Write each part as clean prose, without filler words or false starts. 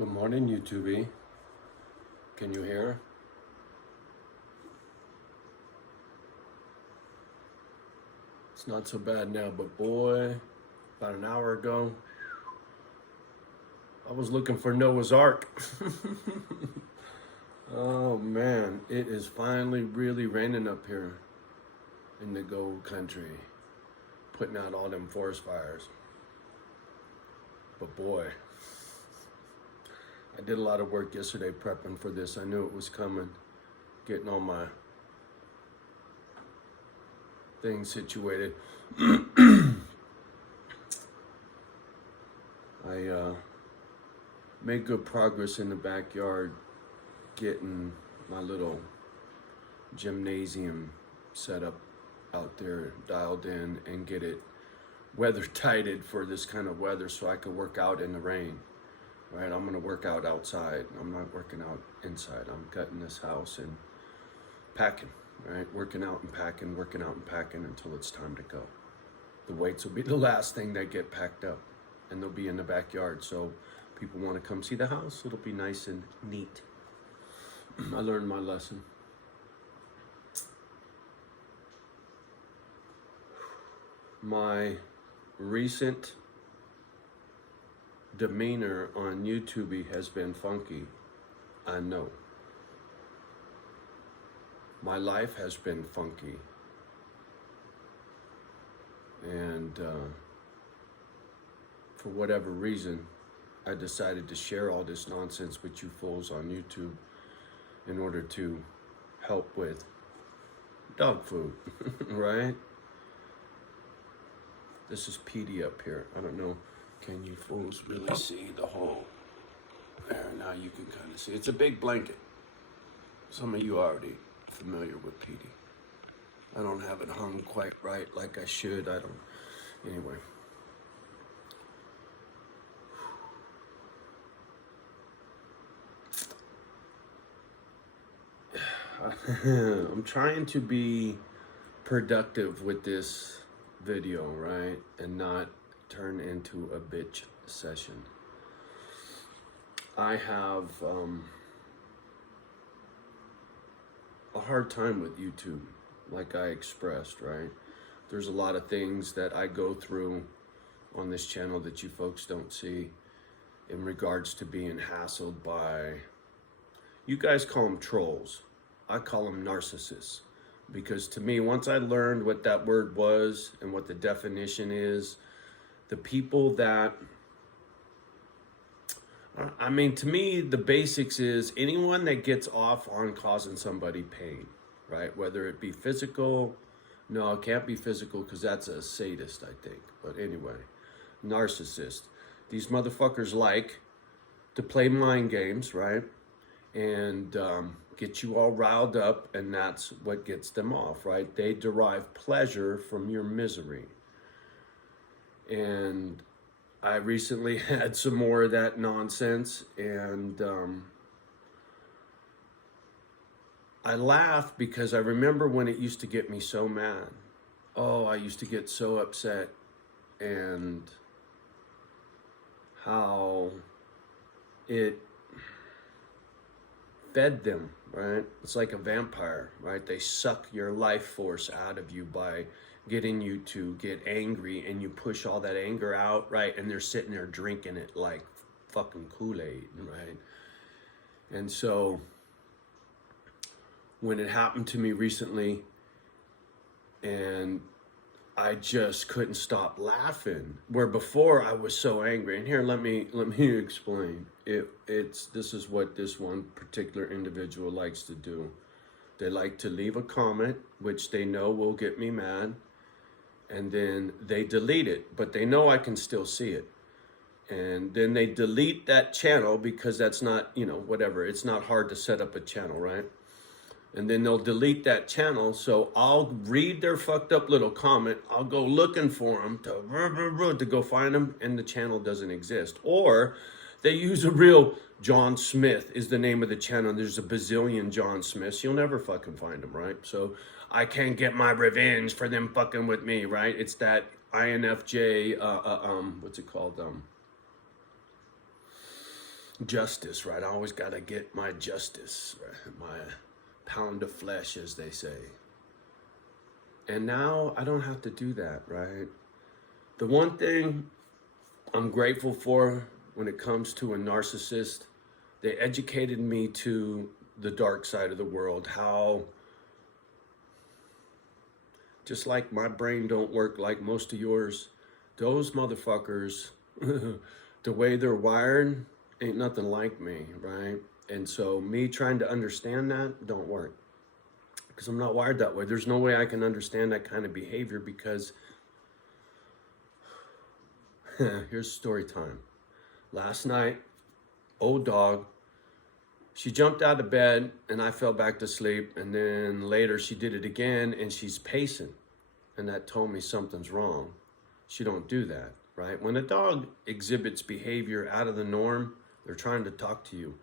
Good morning, YouTube. Can you hear? It's not so bad now, but boy, about an hour ago, I was looking for Noah's Ark. Oh man, it is finally really raining up here in the gold country, putting out all them forest fires. But boy, I did a lot of work yesterday prepping for this. I knew it was coming, getting all my things situated. I made good progress in the backyard getting my little gymnasium set up out there, dialed in, and get it weather tighted for this kind of weather so I could work out in the rain. Right, I'm gonna work out outside. I'm not working out inside. I'm cutting this house and packing, right? Working out and packing, working out and packing until it's time to go. The weights will be the last thing that get packed up, and they'll be in the backyard. So people want to come see the house, it'll be nice and neat. I learned my lesson. My recent demeanor on YouTube has been funky. I know. My life has been funky. And for whatever reason, I decided to share all this nonsense with you fools on YouTube in order to help with dog food, right? This is Petey up here. I don't know. Can you fools really see the hole? There, now you can kind of see. It's a big blanket. Some of you are already familiar with Petey. I don't have it hung quite right like I should. I don't. Anyway. I'm trying to be productive with this video, right? And not turn into a bitch session. I have a hard time with YouTube, like I expressed, right? There's a lot of things that I go through on this channel that you folks don't see in regards to being hassled by, you guys call them trolls. I call them narcissists. Because to me, once I learned what that word was and what the definition is, the people that, I mean, to me, the basics is anyone that gets off on causing somebody pain, right? Whether it be physical, no, it can't be physical because that's a sadist, I think. But anyway, narcissist. These motherfuckers like to play mind games, right? And get you all riled up, and that's what gets them off, right? They derive pleasure from your misery. And I recently had some more of that nonsense, and I laugh because I remember when it used to get me so mad. Oh, I used to get so upset, and how it fed them, right? It's like a vampire, right? They suck your life force out of you by getting you to get angry, and you push all that anger out, right? And they're sitting there drinking it like fucking Kool-Aid, right? And so when it happened to me recently, and I just couldn't stop laughing, where before I was so angry. And here, let me explain. This is what this one particular individual likes to do. They like to leave a comment, which they know will get me mad, and then they delete it, but they know I can still see it. And then they delete that channel because that's not, whatever. It's not hard to set up a channel, right? And then they'll delete that channel, so I'll read their fucked up little comment. I'll go looking for them to go find them, and the channel doesn't exist. Or they use a real John Smith is the name of the channel. There's a bazillion John Smiths. You'll never fucking find them, right? So I can't get my revenge for them fucking with me, right? It's that INFJ, what's it called? justice, right? I always got to get my justice, right? My pound of flesh, as they say. And now I don't have to do that, right? The one thing I'm grateful for when it comes to a narcissist, they educated me to the dark side of the world, how just like my brain don't work like most of yours, those motherfuckers, the way they're wired, ain't nothing like me, right? And so me trying to understand that don't work, because I'm not wired that way. There's no way I can understand that kind of behavior, because here's story time. Last night, old dog, she jumped out of bed and I fell back to sleep, and then later she did it again and she's pacing, and that told me something's wrong. She don't do that, right? When a dog exhibits behavior out of the norm, they're trying to talk to you.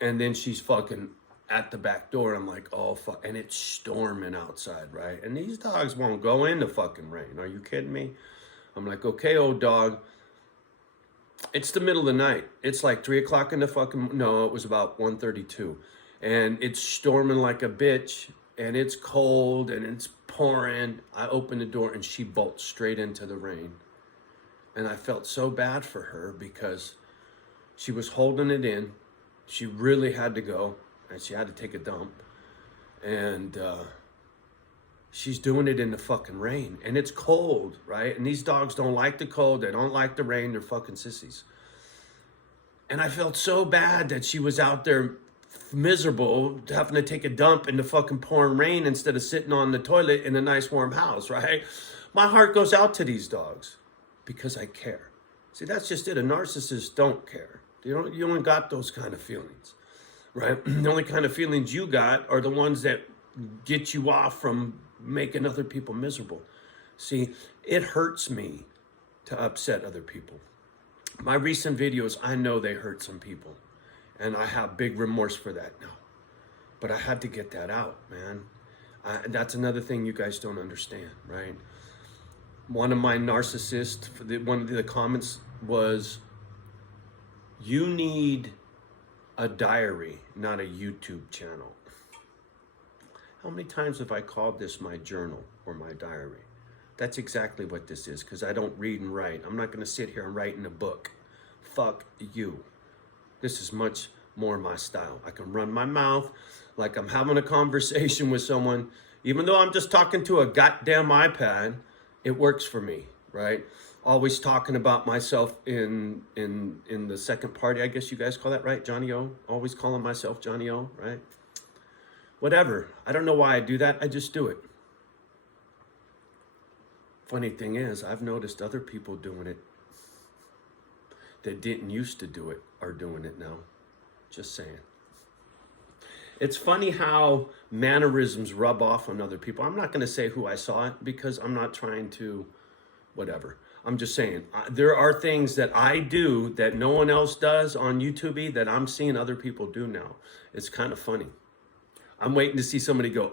And then she's fucking at the back door. I'm like, oh fuck, and it's storming outside, right? And these dogs won't go in the fucking rain. Are you kidding me? I'm like, okay, old dog. It's the middle of the night. It's like 3 o'clock in the fucking, no, it was about 1:32. And it's storming like a bitch, and it's cold and it's pouring. I open the door and she bolts straight into the rain. And I felt so bad for her, because she was holding it in. She really had to go, and she had to take a dump. And she's doing it in the fucking rain, and it's cold, right? And these dogs don't like the cold. They don't like the rain. They're fucking sissies. And I felt so bad that she was out there miserable, having to take a dump in the fucking pouring rain instead of sitting on the toilet in a nice warm house, right? My heart goes out to these dogs because I care. See, that's just it. A narcissist don't care. You only got those kind of feelings, right? The only kind of feelings you got are the ones that get you off from making other people miserable. See, it hurts me to upset other people. My recent videos, I know they hurt some people, and I have big remorse for that now. But I had to get that out, man. That's another thing you guys don't understand, right? One of my narcissists, one of the comments was, you need a diary, not a YouTube channel. How many times have I called this my journal or my diary? That's exactly what this is, because I don't read and write. I'm not going to sit here and write in a book. Fuck you. This is much more my style. I can run my mouth like I'm having a conversation with someone. Even though I'm just talking to a goddamn iPad, it works for me, right? Always talking about myself in the second party, I guess you guys call that, right? Johnny O. Always calling myself Johnny O, right? Whatever. I don't know why I do that. I just do it. Funny thing is, I've noticed other people doing it that didn't used to do it are doing it now. Just saying. It's funny how mannerisms rub off on other people. I'm not going to say who I saw it, because I'm not trying to, whatever. I'm just saying, there are things that I do that no one else does on YouTube that I'm seeing other people do now. It's kind of funny. I'm waiting to see somebody go,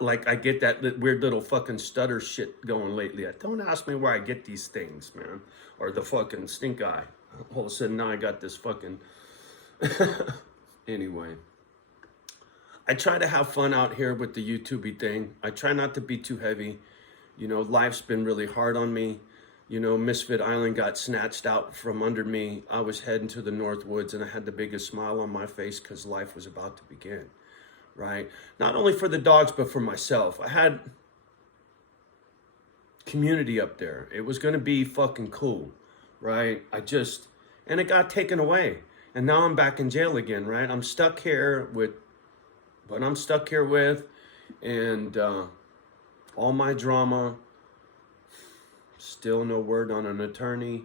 like I get that weird little fucking stutter shit going lately. Don't ask me where I get these things, man. Or the fucking stink eye. All of a sudden now I got this fucking... Anyway. I try to have fun out here with the YouTube thing. I try not to be too heavy. You know, life's been really hard on me. You know, Misfit Island got snatched out from under me. I was heading to the Northwoods, and I had the biggest smile on my face because life was about to begin. Right? Not only for the dogs, but for myself. I had community up there. It was going to be fucking cool, right? And it got taken away. And now I'm back in jail again, right? I'm stuck here with what I'm stuck here with, and all my drama. Still no word on an attorney.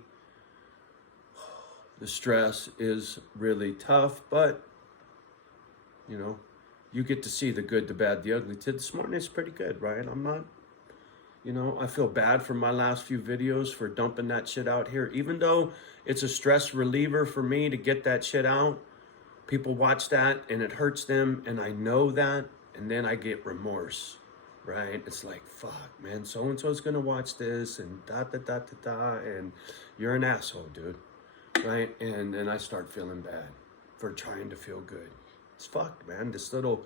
The stress is really tough, but, you know, you get to see the good, the bad, the ugly. This morning is pretty good, right? I'm not, you know, I feel bad for my last few videos for dumping that shit out here. Even though it's a stress reliever for me to get that shit out, people watch that and it hurts them, and I know that, and then I get remorse, right? It's like, fuck, man, so-and-so's gonna watch this, and da-da-da-da-da, and you're an asshole, dude. right? And then I start feeling bad for trying to feel good. It's fucked, man. This little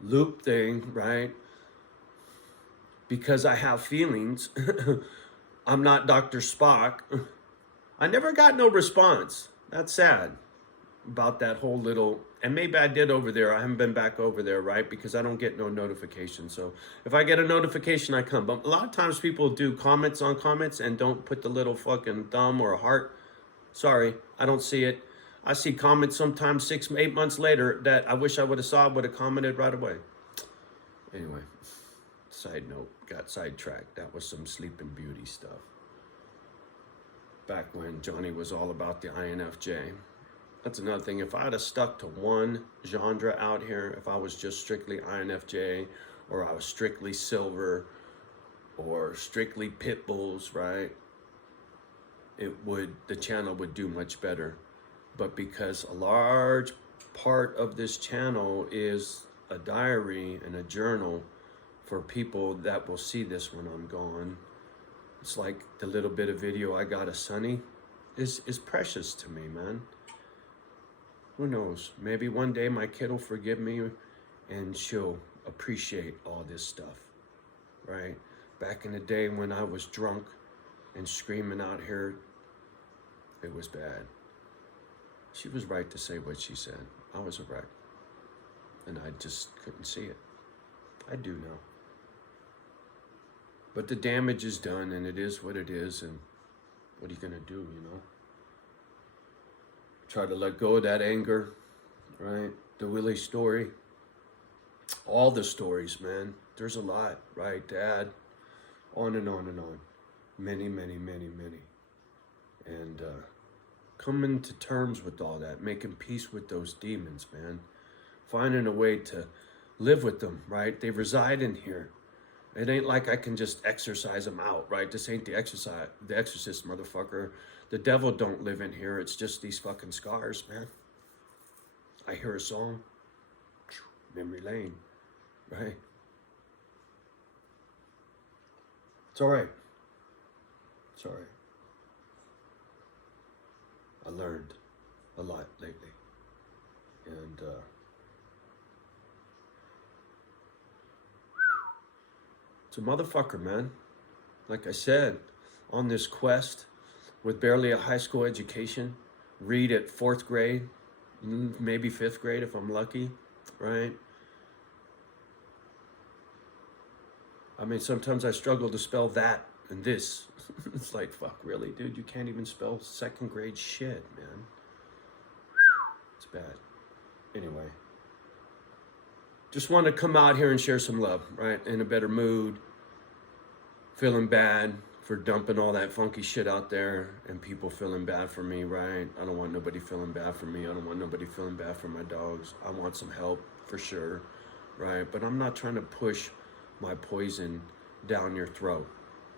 loop thing, right? Because I have feelings, I'm not Dr. Spock. I never got no response. That's sad about that whole little, and maybe I did over there. I haven't been back over there, right? Because I don't get no notification. So if I get a notification, I come. But a lot of times people do comments on comments and don't put the little fucking thumb or a heart. Sorry, I don't see it. I see comments sometimes 6, 8 months later that I wish I would have saw, would have commented right away. Anyway, side note, got sidetracked. That was some Sleeping Beauty stuff. Back when Johnny was all about the INFJ. That's another thing. If I'd have stuck to one genre out here, if I was just strictly INFJ, or I was strictly silver, or strictly pit bulls, right? The channel would do much better. But because a large part of this channel is a diary and a journal for people that will see this when I'm gone, it's like the little bit of video I got of Sunny is precious to me, man. Who knows? Maybe one day my kid will forgive me and she'll appreciate all this stuff, right? Back in the day when I was drunk and screaming out here, it was bad. She was right to say what she said. I was a wreck. And I just couldn't see it. I do now. But the damage is done, and it is what it is, and what are you gonna do, you know? Try to let go of that anger, right? The Willie story. All the stories, man. There's a lot, right? Dad, on and on and on. Many, many, many, many. And coming to terms with all that, making peace with those demons, man. Finding a way to live with them, right? They reside in here. It ain't like I can just exorcise them out, right? This ain't the exorcist, motherfucker. The devil don't live in here. It's just these fucking scars, man. I hear a song, memory lane, right? It's all right. It's all right. I learned a lot lately. And it's a motherfucker, man. Like I said, on this quest with barely a high school education, read at 4th grade, maybe 5th grade if I'm lucky, right? I mean, sometimes I struggle to spell that and this. It's like, fuck, really, dude? You can't even spell 2nd grade shit, man. It's bad. Anyway. Just want to come out here and share some love, right? In a better mood. Feeling bad for dumping all that funky shit out there and people feeling bad for me, right? I don't want nobody feeling bad for me. I don't want nobody feeling bad for my dogs. I want some help for sure, right? But I'm not trying to push my poison down your throat,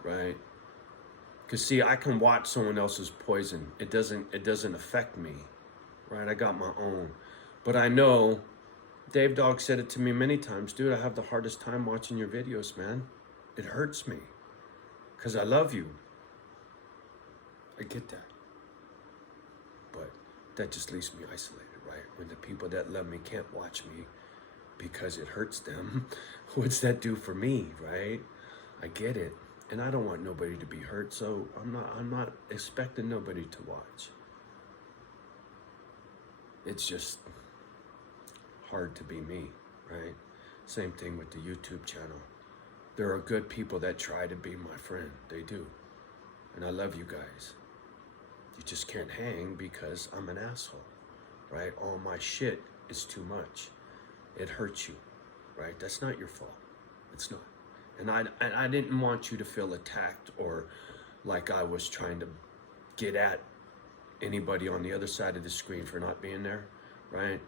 right? Because see, I can watch someone else's poison. It doesn't affect me, right? I got my own. But I know, Dave Dog said it to me many times, dude, I have the hardest time watching your videos, man. It hurts me. Because I love you. I get that. But that just leaves me isolated, right? When the people that love me can't watch me because it hurts them, what's that do for me, right? I get it. And I don't want nobody to be hurt, so I'm not expecting nobody to watch. It's just hard to be me, right? Same thing with the YouTube channel. There are good people that try to be my friend. They do. And I love you guys. You just can't hang because I'm an asshole, right? All my shit is too much. It hurts you, right? That's not your fault. It's not. And I didn't want you to feel attacked or like I was trying to get at anybody on the other side of the screen for not being there, right?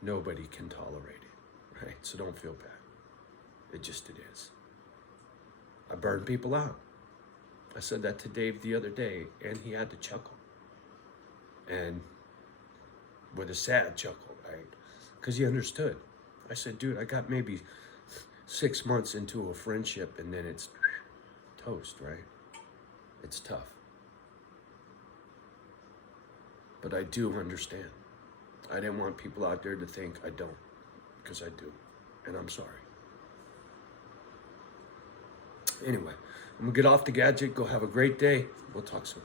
Nobody can tolerate it, right? So don't feel bad. It is. I burn people out. I said that to Dave the other day, and he had to chuckle. And with a sad chuckle, right? Because he understood. I said, dude, I got maybe 6 months into a friendship, and then it's toast, right? It's tough. But I do understand. I didn't want people out there to think I don't, because I do. And I'm sorry. Anyway, I'm going to get off the gadget. Go have a great day. We'll talk soon.